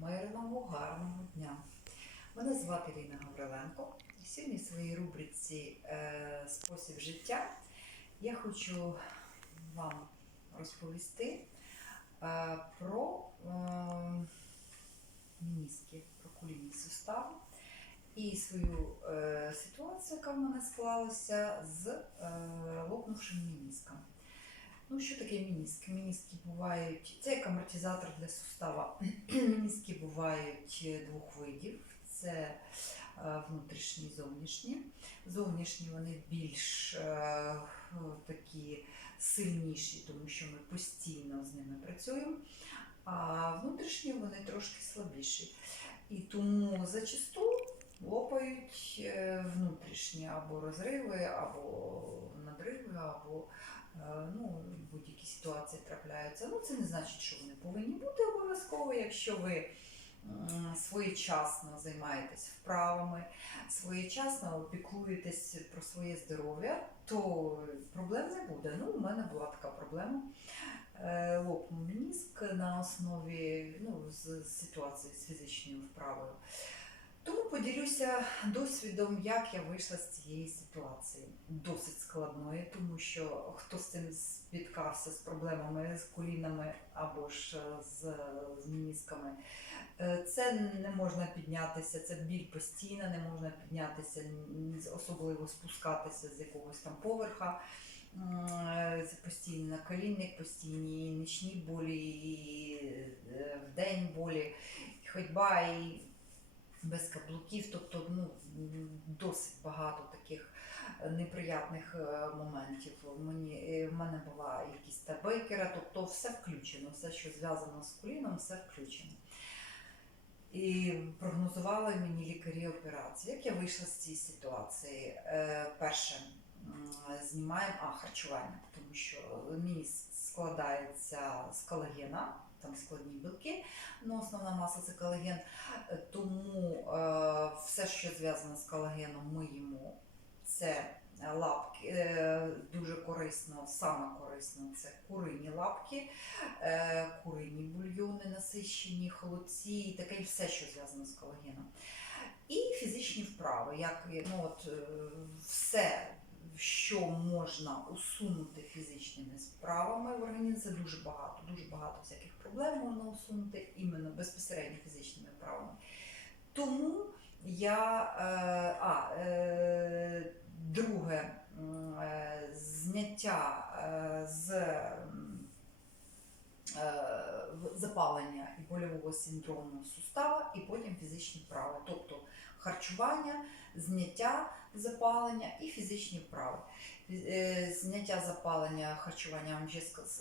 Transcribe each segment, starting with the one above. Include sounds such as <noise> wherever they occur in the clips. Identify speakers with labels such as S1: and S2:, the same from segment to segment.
S1: Мирного, гарного дня. Мене звати Ліна Гавриленко. Сьогодні в своїй рубриці е, Спосіб життя я хочу вам розповісти е, про е, мініски, про колінні сустави і свою ситуацію, яка в мене склалася з лопнувшим мініском. Ну, що таке мініски? Мініски бувають, це як амортизатор для сустава. <clears throat> мініски бувають двох видів: це е, внутрішні і зовнішні. Зовнішні вони більш е, такі сильніші, тому що ми постійно з ними працюємо, а внутрішні вони трошки слабіші. І тому зачасту лопають е, внутрішні або розриви, або надриви, або е, ну, будь-які ситуації трапляються. Ну, це не значить, що вони повинні бути обов'язково, якщо ви своєчасно займаєтесь вправами, своєчасно опікуєтесь про своє здоров'я, то проблем не буде. Ну, у мене була така проблема. Е, Лопнув мініск на основі ну, з ситуації з фізичною вправою. Тому поділюся досвідом, як я вийшла з цієї ситуації. Досить складної, тому що хто з цим спіткався з проблемами з колінами або ж е, з, з мінісками, е, це не можна піднятися, це біль постійна, не можна піднятися, особливо спускатися з якогось там поверха. Це постійний наколінник, постійні нічні болі, е, вдень болі, і ходьба і без каблуків, тобто ну, досить багато таких е, неприятних е, моментів. Мені, е, в мене була якісь та бейкера, тобто все включено, все, що зв'язано з коліном, все включено. І прогнозували мені лікарі операції. Як я вийшла з цієї ситуації? Перше, знімаємо а, харчування, тому що міс складається з колагена, там складні білки, але основна маса це колаген. Е, Тому е, все, що зв'язано з колагеном, ми їмо. Це лапки е, дуже корисно, саме корисно це курині лапки, курині бульйони насищені, холодці і таке все, що зв'язано з колагеном. І фізичні вправи, як ну, от, все, що можна усунути фізичними справами в організмі, це дуже багато, дуже багато всяких проблем можна усунути іменно безпосередньо фізичними вправами. Тому я е, а, е, друге е, зняття з запалення і больового синдрому сустава, і потім фізичні вправи, тобто харчування, зняття запалення і фізичні вправи. Е, Зняття запалення, харчування я вам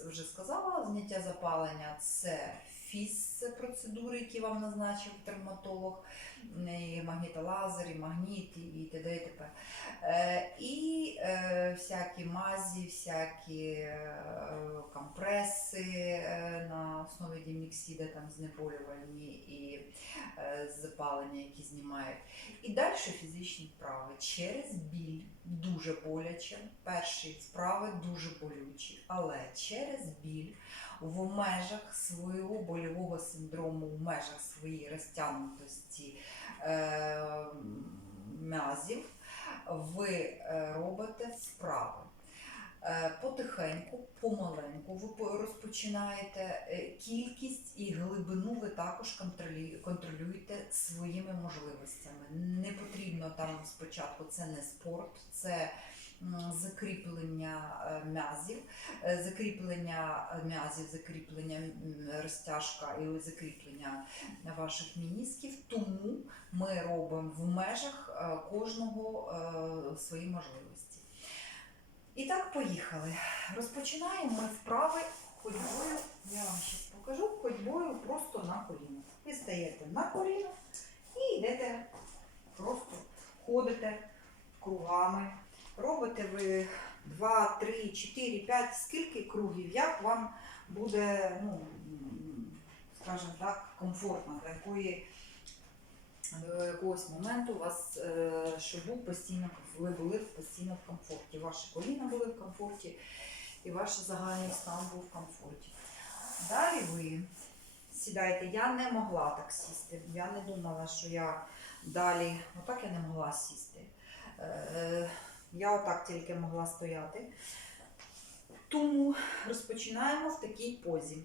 S1: вже сказала. Зняття запалення це фіз-процедури, які вам назначив травматолог, і магнітолазер, і магніт, і т.д. і т.п. Е, І всякі мазі, всякі е, компреси е, на основі діміксіда, там знеболювальні і е, запалення, які знімають. І далі фізичні вправи через біль, дуже боляче. Перші вправи дуже болючі, але через біль в межах свого больового синдрому, в межах своєї розтягнутості м'язів, ви е, робите вправи. Е, Потихеньку, помаленьку ви розпочинаєте е, кількість і глибину ви також контролюєте своїми можливостями. Не потрібно там спочатку це не спорт, це закріплення е, м'язів, е, закріплення м'язів, закріплення розтяжка і закріплення ваших мінісків. Тому ми робимо в межах е, кожного е, свої можливості. І так, поїхали. Розпочинаємо ми вправи ходьбою. Я вам зараз покажу ходьбою просто на коліно. Ви стаєте на коліно і йдете просто ходите кругами. Робите ви 2, 3, 4, 5, скільки кругів, як вам буде, ну, скажімо так, комфортно, до якої до якогось моменту у вас, е, щоб був постійно, ви були постійно в комфорті. Ваші коліна були в комфорті, і ваш загальний стан був в комфорті. Далі ви сідайте. Я не могла так сісти. Я не думала, що я далі. Отак я не могла сісти. Е, Я отак тільки могла стояти. Тому розпочинаємо в такій позі.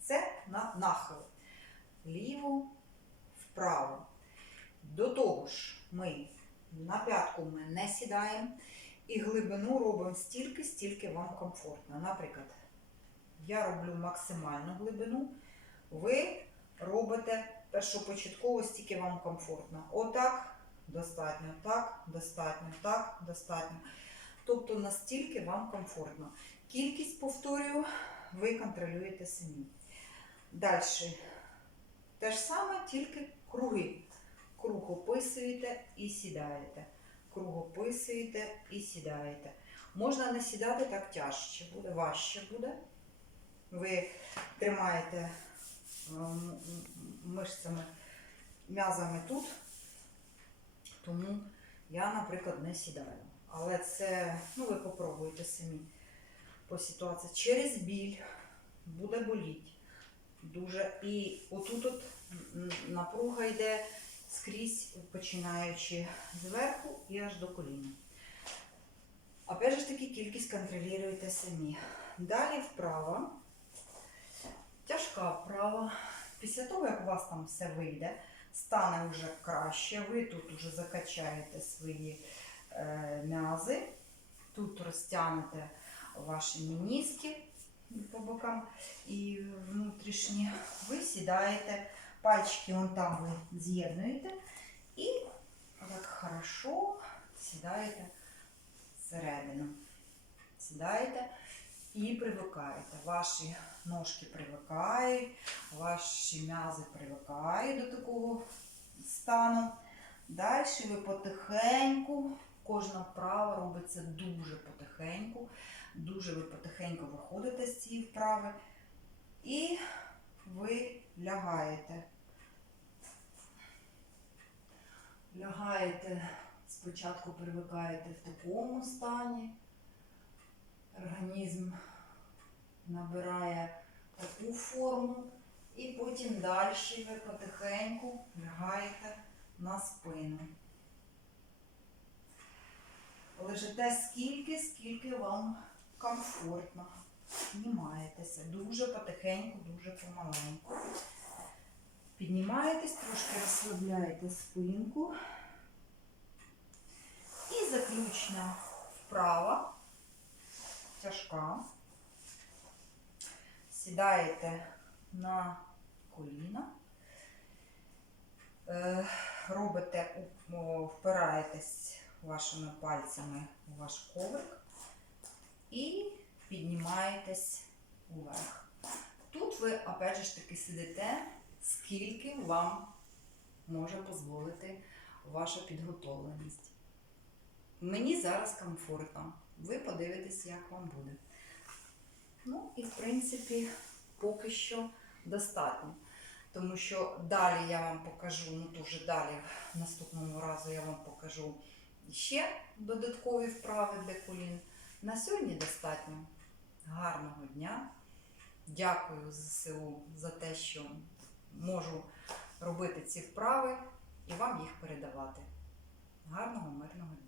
S1: Це на нахил. Ліво, вправо. До того ж, ми на п'ятку ми не сідаємо і глибину робимо стільки, стільки вам комфортно. Наприклад, я роблю максимальну глибину, ви робите першопочатково стільки вам комфортно. Отак достатньо, так, достатньо, так, достатньо. Тобто настільки вам комфортно. Кількість повторюю, ви контролюєте самі. Далі. Те ж саме, тільки круги. Круг описуєте і сідаєте. Круг описуєте і сідаєте. Можна не сідати так тяжче буде, важче буде. Ви тримаєте ем, мишцями, м'язами тут. Тому я, наприклад, не сідаю. Але це, ну ви попробуйте самі по ситуації. Через біль буде боліти. Дуже. І отут от напруга йде скрізь, починаючи зверху і аж до коліна. Опять же таки, кількість контролюєте самі. Далі вправо. Тяжка вправа. Після того, як у вас там все вийде, стане вже краще. Ви тут вже закачаєте свої м'язи, тут розтягнете ваші мініски по бокам і внутрішні. Ви сідаєте, пальчики вон там ви з'єднуєте і так хорошо сідаєте всередину. Сідаєте і привикаєте. Ваші ножки привикають, ваші м'язи привикають до такого стану. Далі ви потихеньку, кожна вправа робиться дуже потихеньку, дуже ви потихеньку виходите з цієї вправи і ви лягаєте. Лягаєте, спочатку привикаєте в такому стані. Організм набирає таку форму, і потім далі ви потихеньку лягаєте на спину. Лежите скільки, скільки вам комфортно. Піднімаєтеся дуже потихеньку, дуже помаленьку. Піднімаєтесь, трошки розслабляєте спинку. І заключна вправа, тяжка. Сідаєте на коліна, е, робите, впираєтесь вашими пальцями у ваш коврик і піднімаєтесь уверх. Тут ви, опять же таки, сидите, скільки вам може дозволити ваша підготовленість. Мені зараз комфортно. Ви подивитесь, як вам буде. Ну і в принципі, поки що достатньо. Тому що далі я вам покажу, ну дуже далі, в наступному разу я вам покажу ще додаткові вправи для колін. На сьогодні достатньо. Гарного дня. Дякую ЗСУ за те, що можу робити ці вправи і вам їх передавати. Гарного, мирного дня!